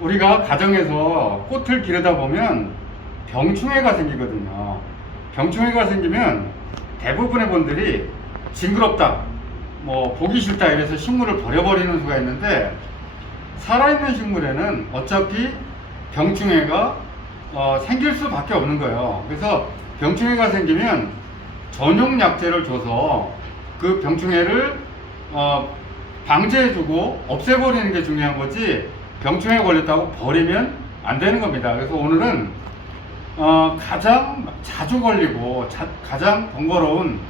우리가 가정에서 꽃을 기르다 보면 병충해가 생기거든요. 병충해가 생기면 대부분의 분들이 징그럽다, 뭐 보기 싫다 이래서 식물을 버려버리는 수가 있는데, 살아있는 식물에는 어차피 병충해가 생길 수밖에 없는 거예요. 그래서 병충해가 생기면 전용 약제를 줘서 그 병충해를 방제해주고 없애버리는 게 중요한 거지, 병충해 걸렸다고 버리면 안 되는 겁니다. 그래서 오늘은 가장 자주 걸리고 가장 번거로운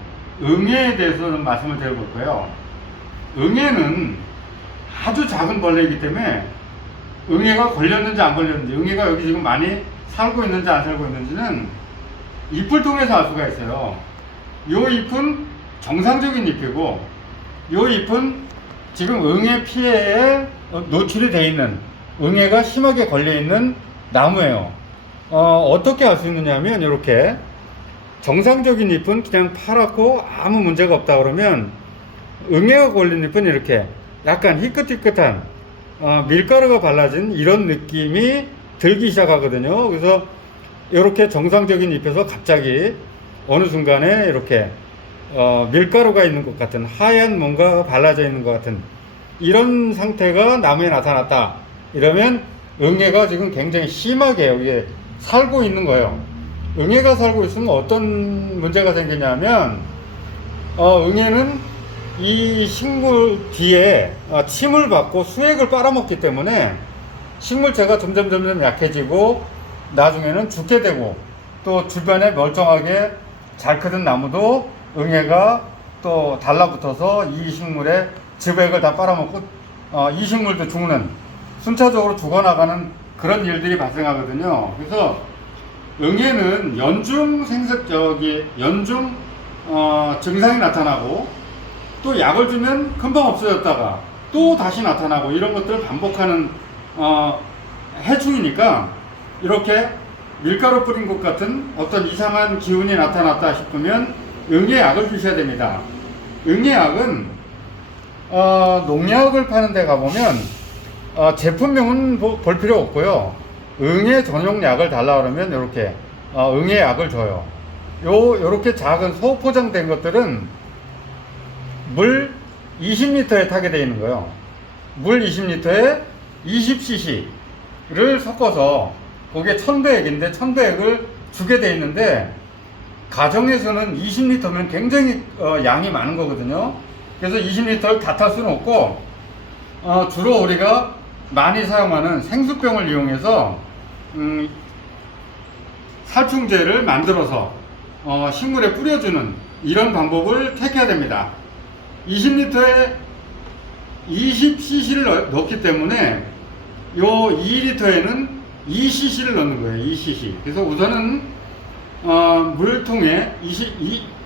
응애에 대해서 좀 말씀을 드려볼 거예요. 응애는 아주 작은 벌레이기 때문에 응애가 걸렸는지 안 걸렸는지, 응애가 여기 지금 많이 살고 있는지 안 살고 있는지는 잎을 통해서 알 수가 있어요. 요 잎은 정상적인 잎이고, 요 잎은 지금 응애 피해에 노출이 되어 있는, 응애가 심하게 걸려 있는 나무예요. 어떻게 알 수 있느냐 하면, 이렇게 정상적인 잎은 그냥 파랗고 아무 문제가 없다 그러면, 응애가 걸린 잎은 이렇게 약간 희끗희끗한 밀가루가 발라진 이런 느낌이 들기 시작하거든요. 그래서 이렇게 정상적인 잎에서 갑자기 어느 순간에 이렇게 밀가루가 있는 것 같은, 하얀 뭔가 발라져 있는 것 같은 이런 상태가 나무에 나타났다 이러면 응애가 지금 굉장히 심하게 여기에 살고 있는 거예요. 응애가 살고 있으면 어떤 문제가 생기냐면, 응애는 이 식물 뒤에 침을 받고 수액을 빨아먹기 때문에 식물체가 점점 약해지고 나중에는 죽게 되고, 또 주변에 멀쩡하게 잘 크던 나무도 응애가 또 달라붙어서 이 식물의 즙액을 다 빨아먹고 이 식물도 죽는, 순차적으로 죽어나가는 그런 일들이 발생하거든요. 그래서 응애는 연중 증상이 나타나고, 또 약을 주면 금방 없어졌다가 또 다시 나타나고, 이런 것들을 반복하는 해충이니까, 이렇게 밀가루 뿌린 것 같은 어떤 이상한 기운이 나타났다 싶으면 응애약을 주셔야 됩니다. 응애약은 농약을 파는 데 가보면 제품명은 볼 필요 없고요, 응애 전용 약을 달라 그러면 이렇게 응애약을 줘요. 요렇게 작은 소포장된 것들은 물 20리터에 타게 되어 있는 거예요. 물 20리터에 20cc를 섞어서, 그게 1000배액인데 1000배액을 주게 되어 있는데, 가정에서는 20리터면 굉장히 양이 많은 거거든요. 그래서 20리터를 다 탈 수는 없고, 주로 우리가 많이 사용하는 생수병을 이용해서 살충제를 만들어서 식물에 뿌려주는 이런 방법을 택해야 됩니다. 20리터에 20cc를 넣기 때문에 요 2리터에는 2cc를 넣는 거예요. 2cc. 그래서 우선은 물통에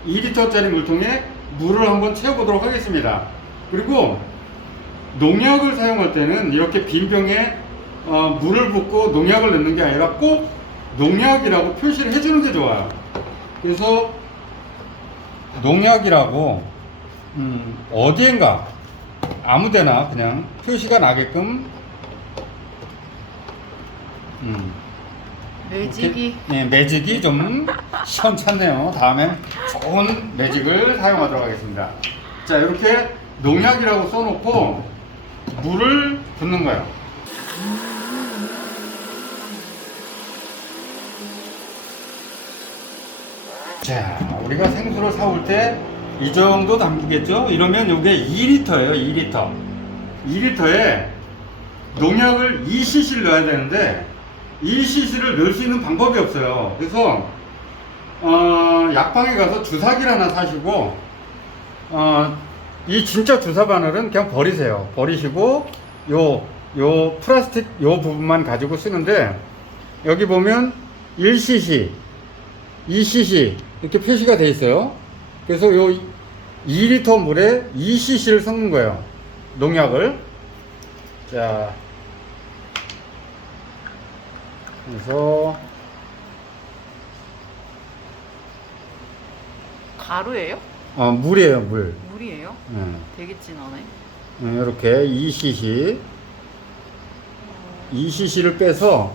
2리터짜리 물통에 물을 한번 채워보도록 하겠습니다. 그리고 농약을 사용할 때는 이렇게 빈 병에 물을 붓고 농약을 넣는 게 아니라 꼭 농약이라고 표시를 해주는 게 좋아요. 그래서 농약이라고 어디엔가 아무데나 그냥 표시가 나게끔 매직이 네, 매직이 좀 시원찮네요. 다음엔 좋은 매직을 사용하도록 하겠습니다. 자, 이렇게 농약이라고 써놓고 물을 붓는 거예요. 자, 우리가 생수를 사올 때 이 정도 담기겠죠? 이러면 이게 2리터예요. 2리터. 2리터에 농약을 2cc를 넣어야 되는데 2cc를 넣을 수 있는 방법이 없어요. 그래서 약방에 가서 주사기를 하나 사시고 이 진짜 주사 바늘은 그냥 버리세요. 버리시고 요 플라스틱 요 부분만 가지고 쓰는데, 여기 보면 1cc, 2cc 이렇게 표시가 돼 있어요. 그래서 요 2리터 물에 2cc를 섞는 거예요. 농약을. 자, 그래서 가루예요? 물이에요, 물. 물이에요? 네. 되게 진하네. 이렇게 2cc 2cc를 빼서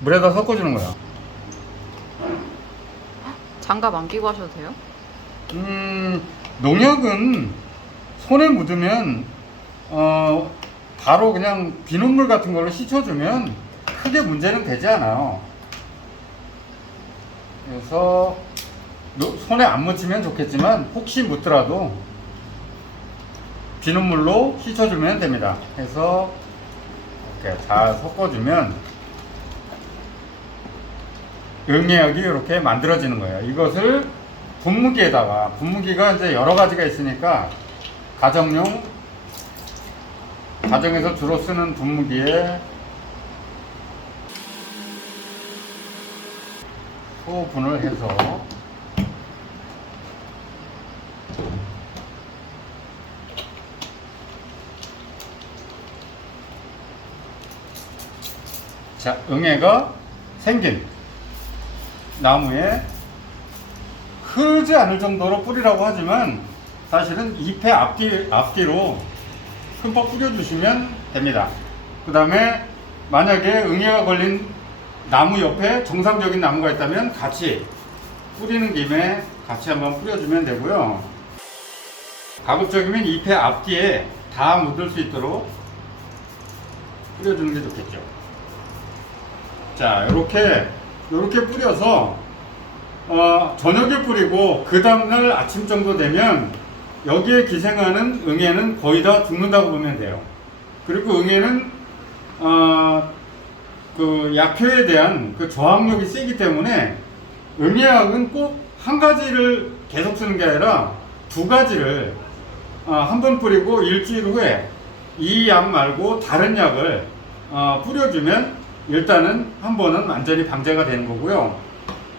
물에다 섞어주는 거야. 장갑 안 끼고 하셔도 돼요? 농약은 손에 묻으면 바로 그냥 비눗물 같은 걸로 씻어주면 크게 문제는 되지 않아요. 그래서 손에 안 묻히면 좋겠지만 혹시 묻더라도 비눗물로 씻어주면 됩니다. 해서 이렇게 잘 섞어주면 응애약이 이렇게 만들어지는 거예요. 이것을 분무기에다가, 분무기가 이제 여러 가지가 있으니까 가정에서 주로 쓰는 분무기에 소분을 해서 자, 응애가 생긴 나무에 흐르지 않을 정도로 뿌리라고 하지만 사실은 잎의 앞뒤로 흠뻑 뿌려주시면 됩니다. 그 다음에 만약에 응애가 걸린 나무 옆에 정상적인 나무가 있다면 같이 뿌리는 김에 같이 한번 뿌려주면 되고요. 가급적이면 잎의 앞뒤에 다 묻을 수 있도록 뿌려주는 게 좋겠죠. 자, 이렇게 뿌려서 저녁에 뿌리고 그 다음날 아침 정도 되면 여기에 기생하는 응애는 거의 다 죽는다고 보면 돼요. 그리고 응애는 그 약효에 대한 그 저항력이 세기 때문에 응애약은 꼭 한 가지를 계속 쓰는 게 아니라 두 가지를 한 번 뿌리고 일주일 후에 이 약 말고 다른 약을 뿌려주면 일단은 한 번은 완전히 방제가 되는 거고요.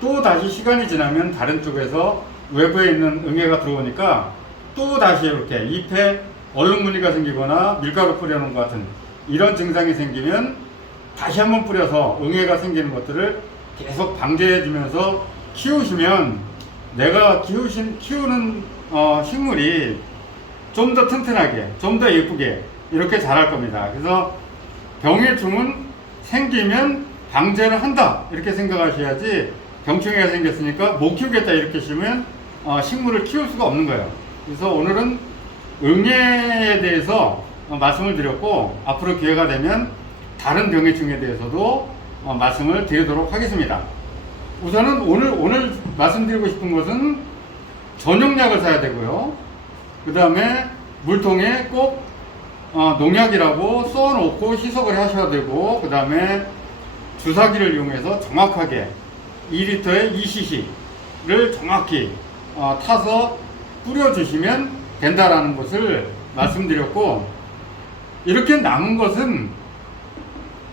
또 다시 시간이 지나면 다른 쪽에서 외부에 있는 응애가 들어오니까 또 다시 이렇게 잎에 얼룩무늬가 생기거나 밀가루 뿌려놓은 것 같은 이런 증상이 생기면 다시 한번 뿌려서 응애가 생기는 것들을 계속 방제해 주면서 키우시면 내가 키우는 식물이 좀 더 튼튼하게, 좀 더 예쁘게 이렇게 자랄 겁니다. 그래서 병해충은 생기면 방제를 한다 이렇게 생각하셔야지, 병충해가 생겼으니까 못 키우겠다 이렇게 하시면 식물을 키울 수가 없는 거예요. 그래서 오늘은 응애에 대해서 말씀을 드렸고, 앞으로 기회가 되면 다른 병해충에 대해서도 말씀을 드리도록 하겠습니다. 우선은 오늘 말씀드리고 싶은 것은 전용약을 사야 되고요. 그 다음에 물통에 꼭 농약이라고 써놓고 희석을 하셔야 되고, 그 다음에 주사기를 이용해서 정확하게 2리터에 2cc를 정확히 타서 뿌려주시면 된다라는 것을 말씀드렸고, 이렇게 남은 것은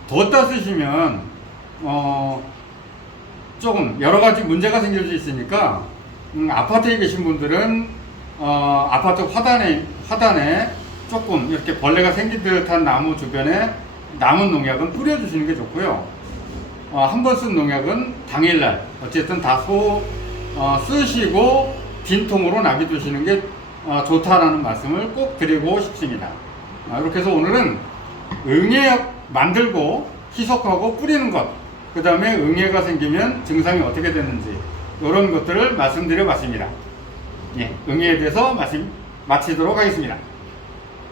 뒀다 쓰시면 조금 여러가지 문제가 생길 수 있으니까 아파트에 계신 분들은 아파트 화단에 조금 이렇게 벌레가 생긴 듯한 나무 주변에 남은 농약은 뿌려주시는 게 좋고요. 한 번 쓴 농약은 당일날 어쨌든 다 쓰시고 빈통으로 놔두시는 게 좋다라는 말씀을 꼭 드리고 싶습니다. 이렇게 해서 오늘은 응애약 만들고 희석하고 뿌리는 것, 그 다음에 응애가 생기면 증상이 어떻게 되는지 이런 것들을 말씀드려 봤습니다. 예, 응애에 대해서 마치도록 하겠습니다.